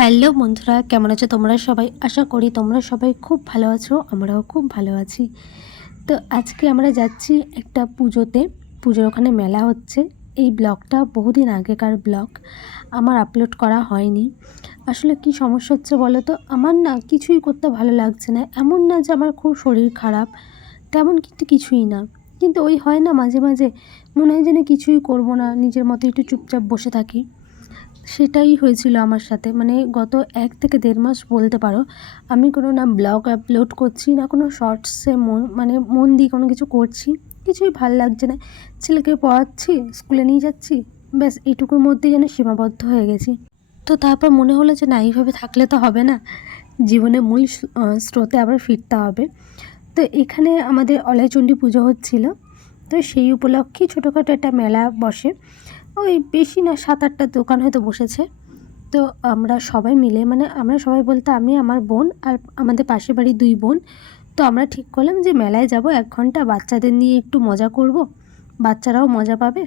Hello বন্ধুরা, কেমন আছো তোমরা সবাই? আশা করি তোমরা সবাই খুব ভালো আছো, আমরাও খুব ভালো আছি। তো আজকে আমরা যাচ্ছি একটা পুজোতে। পুজোর ওখানে মেলা হচ্ছে। এই ব্লগটা বহুদিন আগেকার ব্লগ, আমার আপলোড করা হয়নি। আসলে কি সমস্যা হচ্ছে বলো তো, আমার না কিছুই করতে ভালো লাগছে না। এমন না যে আমার খুব শরীর খারাপ, তেমন কিন্তু কিছুই না। কিন্তু ওই হয় না মাঝে মাঝে মনে হয় যেন কিছুই করব না, নিজের মতো একটু চুপচাপ বসে থাকি। সেটাই হয়েছিল আমার সাথে। মানে গত 1 থেকে 1.5 মাস বলতে পারো, আমি কোনো না ব্লগ আপলোড করছি, না কোনো শর্টসে মন দিয়ে কোনো কিছু করছি। কিছুই ভাল লাগছে না। ছেলেকে পড়াচ্ছি, স্কুলে নিয়ে যাচ্ছি, ব্যাস এইটুকুর মধ্যেই যেন সীমাবদ্ধ হয়ে গেছি। তো তারপর মনে হলো যে না, এইভাবে থাকলে তো হবে না, জীবনে মূল স্রোতে আবার ফিরতে হবে। তো এখানে আমাদের অলাইচণ্ডী পুজো হচ্ছিল। তো সেই উপলক্ষে ছোটোখাটো একটা মেলা বসে। ওই বেশি না, 7-8টা দোকান হয়তো বসেছে। তো আমরা সবাই মিলে, মানে আমরা সবাই বলতে আমি, আমার বোন আর আমাদের পাশের বাড়ির 2 বোন, তো আমরা ঠিক করলাম যে মেলায় যাব 1 ঘন্টা, বাচ্চাদের নিয়ে একটু মজা করব, বাচ্চারাও মজা পাবে।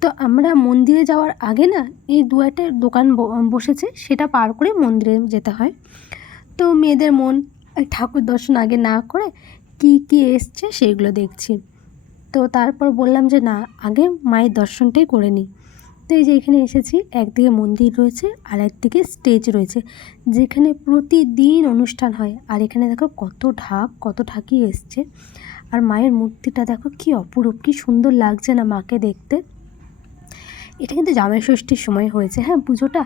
তো আমরা মন্দিরে যাওয়ার আগে না, এই 2-1টা দোকান বসেছে, সেটা পার করে মন্দিরে যেতে হয়। তো মেয়েদের মন, ঠাকুর দর্শন আগে না করে কি কি এসছে সেইগুলো দেখছি। তো তারপর বললাম যে না, আগে মায়ের দর্শনটাই করে নিই। তো এই যে এখানে এসেছি, একদিকে মন্দির রয়েছে আর একদিকে স্টেজ রয়েছে, যেখানে প্রতিদিন অনুষ্ঠান হয়। আর এখানে দেখো কত ঢাকি এসছে। আর মায়ের মূর্তিটা দেখো কি অপরূপ, কি সুন্দর লাগছে না মাকে দেখতে। এটা কিন্তু জামাই ষষ্ঠীর সময় হয়েছে, হ্যাঁ পুজোটা।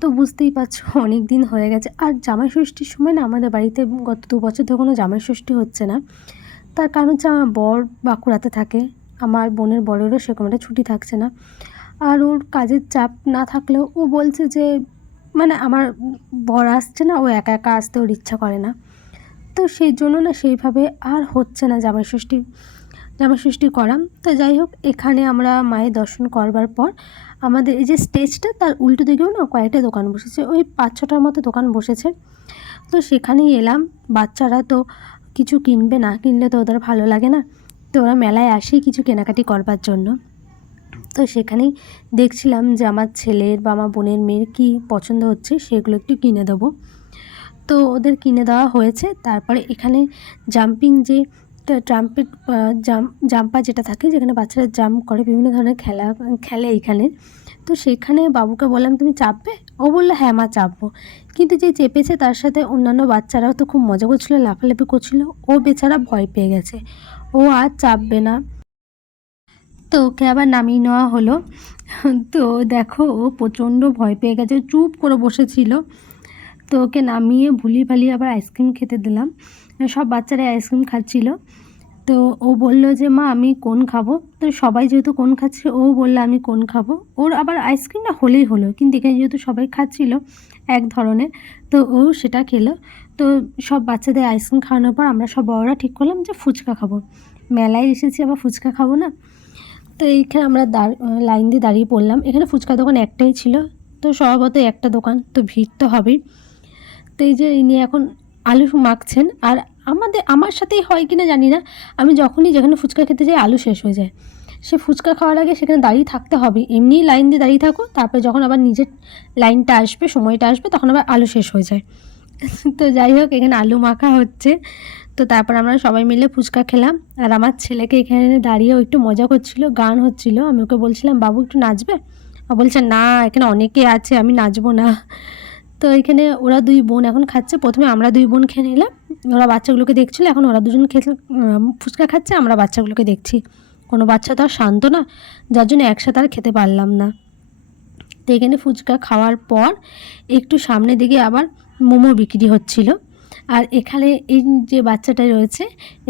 তো বুঝতেই পারছো অনেক দিন হয়ে গেছে। আর জামাই ষষ্ঠীর সময় না আমাদের বাড়িতে গত 2 বছর ধরে কোনো জামাই ষষ্ঠী হচ্ছে না। তার কারণ হচ্ছে আমার বর বাঁকুড়াতে থাকে, আমার বোনের বরেরও সেরকম একটা ছুটি থাকছে না। আর ওর কাজের চাপ না থাকলেও ও বলছে যে, মানে আমার বর আসছে না, ও একা একা আসতে ওর ইচ্ছা করে না। তো সেই জন্য না সেইভাবে আর হচ্ছে না জামাই ষষ্ঠী করা। তো যাই হোক, এখানে আমরা মায়ের দর্শন করবার পর আমাদের এই যে স্টেজটা, তার উল্টো দিকেও না কয়েকটা দোকান বসেছে, ওই 5-6টার মতো দোকান বসেছে। তো সেখানেই এলাম। বাচ্চারা তো কিছু কিনবে, না কিনলে তো ওদের ভালো লাগে না। তো ওরা মেলায় আসেই কিছু কেনাকাটি করবার জন্য। তো সেখানেই দেখছিলাম যে আমার ছেলের বা আমার বোনের মেয়ের কী পছন্দ হচ্ছে, সেগুলো একটু কিনে দেবো। তো ওদের কিনে দেওয়া হয়েছে। তারপরে এখানে জাম্পিং যে ট্রাম্পেট, জাম্পার যেটা থাকে, যেখানে বাচ্চারা জাম্প করে, বিভিন্ন ধরনের খেলা খেলে এইখানে। তো সেখানে বাবুকে বললাম তুমি চাপবে? ও বললো হ্যাঁ মা চাপবো। কিন্তু যে চেপেছে তার সাথে অন্যান্য বাচ্চারাও তো খুব মজা করছিলো, লাফালাফি করছিলো। ও বেচারা ভয় পেয়ে গেছে, ও আর চাপবে না। তো ওকে আবার নামিয়ে নেওয়া হলো। তো দেখো, ও প্রচণ্ড ভয় পেয়ে গেছে, চুপ করে বসেছিল। তো ওকে নামিয়ে ভুলিয়ে ভালিয়ে আবার আইসক্রিম খেতে দিলাম। সব বাচ্চারাই আইসক্রিম খাচ্ছিল। তো ও বলল যে মা আমি কোন খাবো। তো সবাই যেহেতু কোন খাচ্ছে, ও বললো আমি কোন খাবো। ওর আবার আইসক্রিমটা হলেই হলো, কিন্তু এখানে যেহেতু সবাই খাচ্ছিল এক ধরনের, তো ও সেটা খেলো। তো সব বাচ্চাদের আইসক্রিম খাওয়ানোর পর আমরা সব বড়রা ঠিক করলাম যে ফুচকা খাবো। মেলায় এসেছি, আবার ফুচকা খাবো না? তো এইখানে আমরা লাইন দিয়ে দাঁড়িয়ে পড়লাম। এখানে ফুচকা দোকান একটাই ছিল, তো স্বভাবত একটা দোকান, তো ভিড় তো হবেই। তো এই যে ইনি এখন আলু মাখছেন। আর আমার সাথেই হয় কিনা জানি না, আমি যখনই যেখানে ফুচকা খেতে যাই আলু শেষ হয়ে যায়। সে ফুচকা খাওয়ার আগে সেখানে দাঁড়িয়ে থাকতে হবে, এমনিই লাইন দিয়ে দাঁড়িয়ে থাকো, তারপরে যখন আবার নিজের লাইনটা আসবে, সময়টা আসবে, তখন আবার আলু শেষ হয়ে যায়। তো যাই হোক, এখানে আলু মাখা হচ্ছে। তো তারপর আমরা সবাই মিলে ফুচকা খেলাম। আর আমার ছেলেকে এখানে দাঁড়িয়েও একটু মজা করছিল, গান হচ্ছিল। আমি ওকে বলছিলাম বাবু একটু নাচবে? ও বলছে না, এখানে অনেকে আছে, আমি নাচবো না। তো এখানে ওরা 2 বোন এখন খাচ্ছে। প্রথমে আমরা 2 বোন খেয়ে নিলাম, ওরা বাচ্চাগুলোকে দেখছিল। এখন ওরা দুজন খেতে ফুচকা খাচ্ছে, আমরা বাচ্চাগুলোকে দেখছি। কোনো বাচ্চা তো আর শান্ত না, যার জন্য একসাথে আর খেতে পারলাম না। তো এখানে ফুচকা খাওয়ার পর একটু সামনের দিকে আবার মোমো বিক্রি হচ্ছিল। আর এখানে এই যে বাচ্চাটা রয়েছে,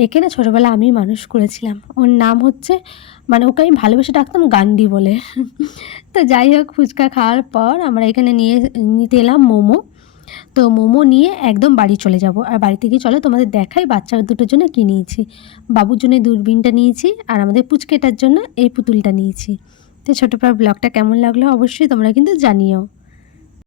একে না ছোটোবেলা আমি মানুষ করেছিলাম। ওর নাম হচ্ছে, মানে ওকে আমি ভালোবেসে ডাকতাম গান্ডি বলে। তো যাই হোক, ফুচকা খাওয়ার পর আমরা এখানে নিতে এলাম মোমো। তো মোমো নিয়ে একদম বাড়ি চলে যাব। আর বাড়িতে গিয়ে চলো তোমাদের দেখাই বাচ্চা দুটোর জন্য কী নিয়েছি। বাবুর জন্য দূরবীনটা নিয়েছি, আর আমাদের পুচকেটার জন্য এই পুতুলটা নিয়েছি। তো ছোটো ব্লগটা কেমন লাগলো অবশ্যই তোমরা কিন্তু জানিও।